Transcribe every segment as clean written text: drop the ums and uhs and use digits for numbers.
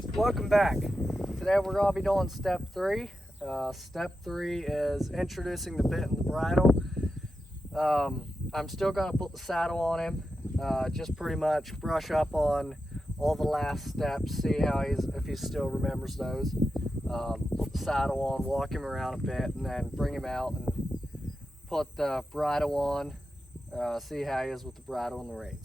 Welcome back. Today we're going to be doing step three. Step three is introducing the bit and the bridle. I'm still going to put the saddle on him. Just pretty much brush up on all the last steps, see how if he still remembers those. Put the saddle on, walk him around a bit, and then bring him out and put the bridle on. See how he is with the bridle and the reins.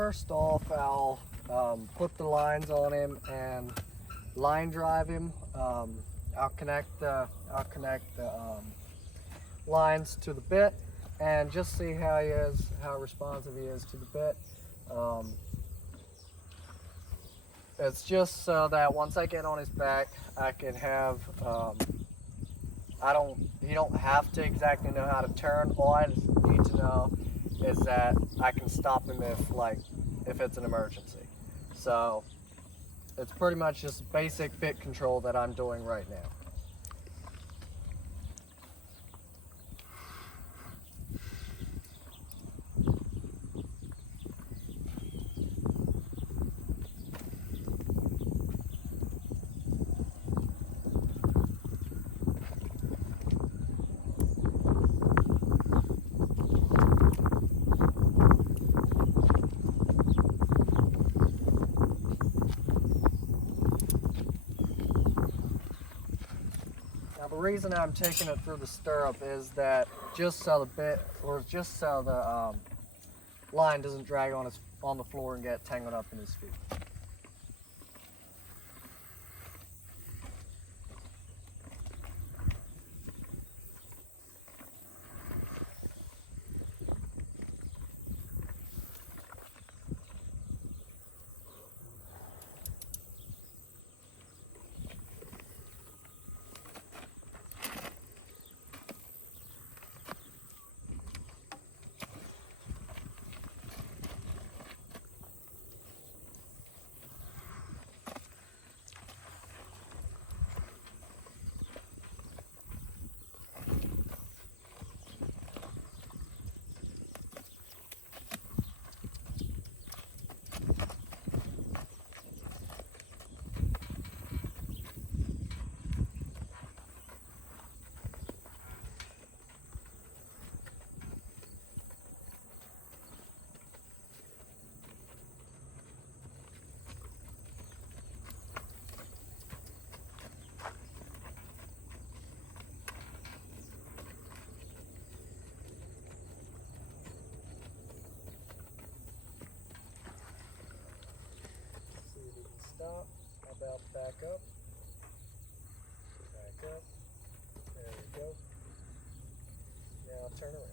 first off, I'll put the lines on him and line drive him. I'll connect the lines to the bit and just see how he is, how responsive he is to the bit. It's just so that once I get on his back, I can have, you don't have to exactly know how to turn. All I just need to know is that I can stop him if it's an emergency. So it's pretty much just basic bit control that I'm doing right now. The reason I'm taking it through the stirrup is that just so the bit, or just so the line doesn't drag on the floor and get tangled up in his feet. Stop, about back up, there we go. Now turn around.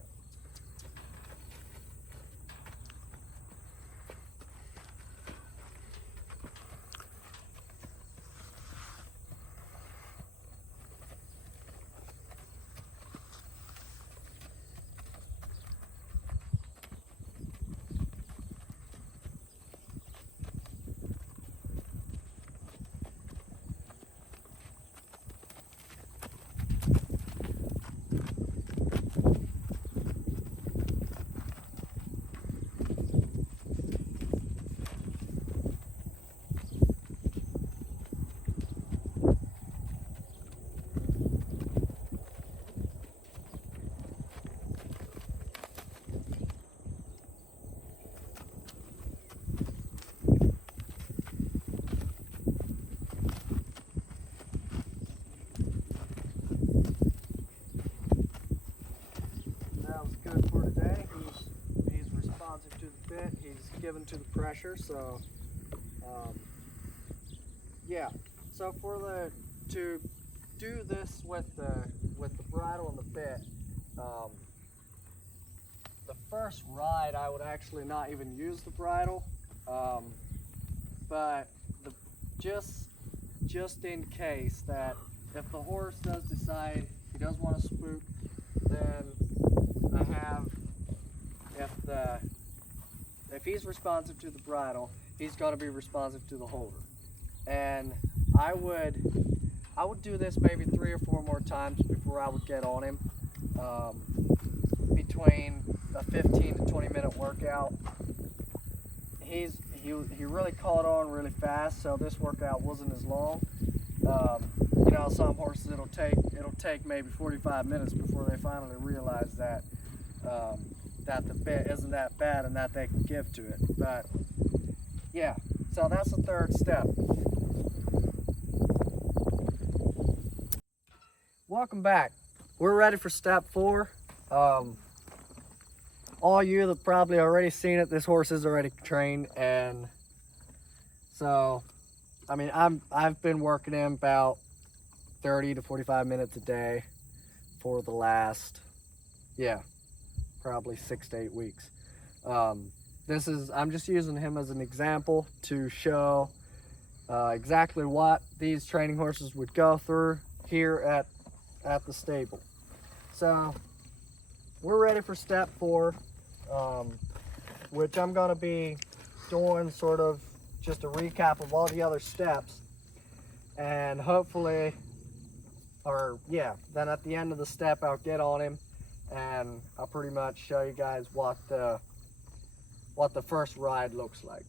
Given to the pressure, so yeah. So to do this with the bridle and the bit, the first ride I would actually not even use the bridle, but just in case that if the horse does decide he does want to spook, then I have, if he's responsive to the bridle, he's got to be responsive to the holder. And I would do this maybe 3 or 4 more times before I would get on him. Between a 15 to 20 minute workout, he really caught on really fast, so this workout wasn't as long. You know, some horses it'll take maybe 45 minutes before they finally realize that that the bit isn't that bad and that they can give to it. But yeah, so that's the third step. Welcome back. We're ready for step 4. all you that probably already seen it, this horse is already trained, and so I mean I've been working him about 30 to 45 minutes a day for the last, yeah, probably 6 to 8 weeks. I'm just using him as an example to show exactly what these training horses would go through here at the stable. So we're ready for step 4, which I'm going to be doing sort of just a recap of all the other steps, and hopefully, or yeah, then at the end of the step I'll get on him and I'll pretty much show you guys what the first ride looks like.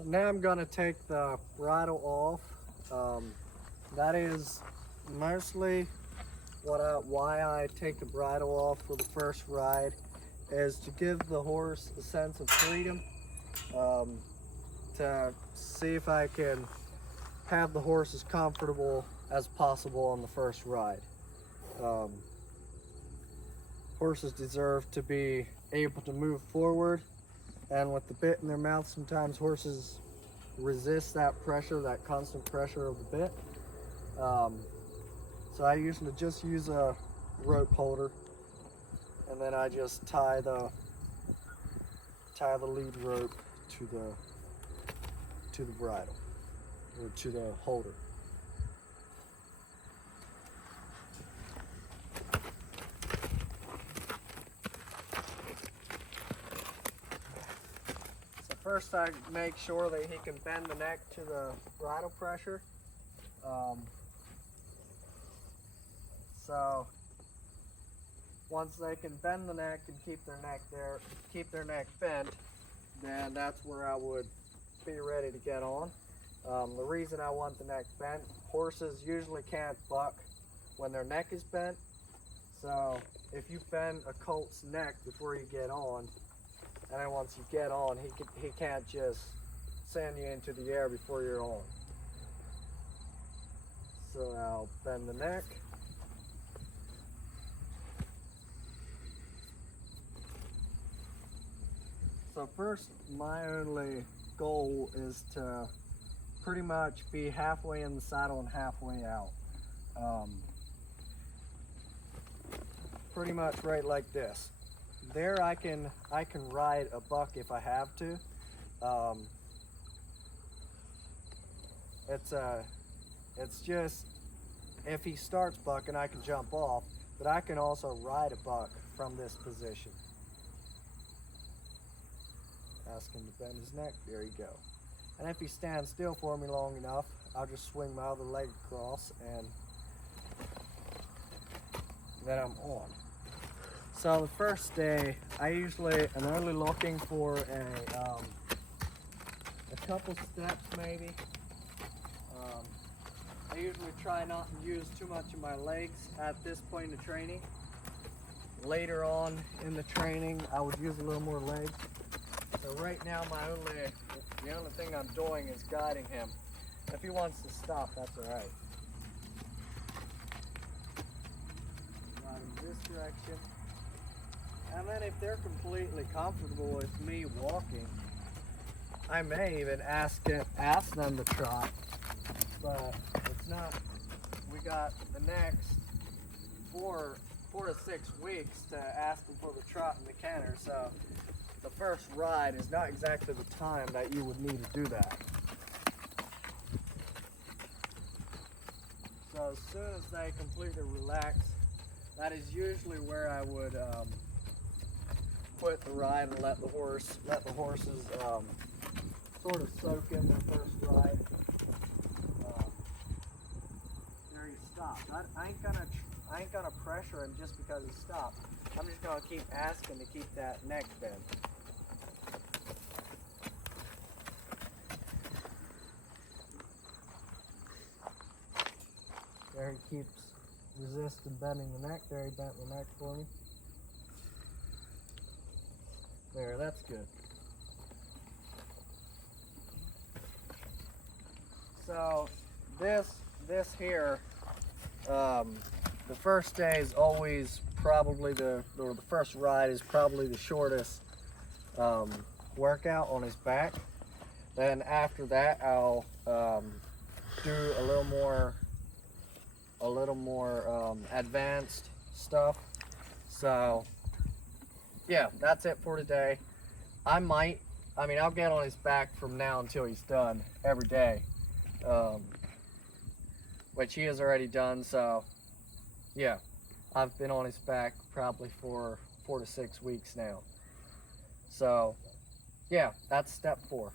So now I'm gonna take the bridle off. That is mostly why I take the bridle off for the first ride, is to give the horse a sense of freedom, to see if I can have the horse as comfortable as possible on the first ride. Horses deserve to be able to move forward, and with the bit in their mouth, sometimes horses resist that pressure, that constant pressure of the bit. So I usually just use a rope holder, and then I just tie the lead rope to the bridle, or to the holder. So first I make sure that he can bend the neck to the bridle pressure. So once they can bend the neck and keep their neck bent, then that's where I would be ready to get on. The reason I want the neck bent, horses usually can't buck when their neck is bent. So if you bend a colt's neck before you get on, and then once you get on, he can't just send you into the air before you're on. So I'll bend the neck. So first, my only goal is to pretty much be halfway in the saddle and halfway out. Pretty much right like this. There I can ride a buck if I have to. It's just, if he starts bucking, I can jump off, but I can also ride a buck from this position. Ask him to bend his neck, there you go. And if he stands still for me long enough, I'll just swing my other leg across, and then I'm on. So the first day, I usually am only looking for a couple steps maybe. I usually try not to use too much of my legs at this point in the training. Later on in the training, I would use a little more legs. So right now, the only thing I'm doing is guiding him. If he wants to stop, that's all right. Guide him this direction. And then if they're completely comfortable with me walking, I may even ask them to trot. But it's not, we got the next four to 6 weeks to ask them for the trot and the canter. So the first ride is not exactly the time that you would need to do that. So as soon as they completely relax, that is usually where I would quit the ride and let the horses sort of soak in their first ride. There he stopped. I ain't gonna pressure him just because he stopped. I'm just gonna keep asking to keep that neck bent. There he keeps resisting bending the neck. There he bent the neck for me. There, that's good. So this here, the first day is always probably the first ride is probably the shortest workout on his back. Then after that, I'll do a little more advanced stuff. So yeah, that's it for today. I'll get on his back from now until he's done every day, which he has already done. So yeah, I've been on his back probably for 4 to 6 weeks now. So yeah, that's step 4.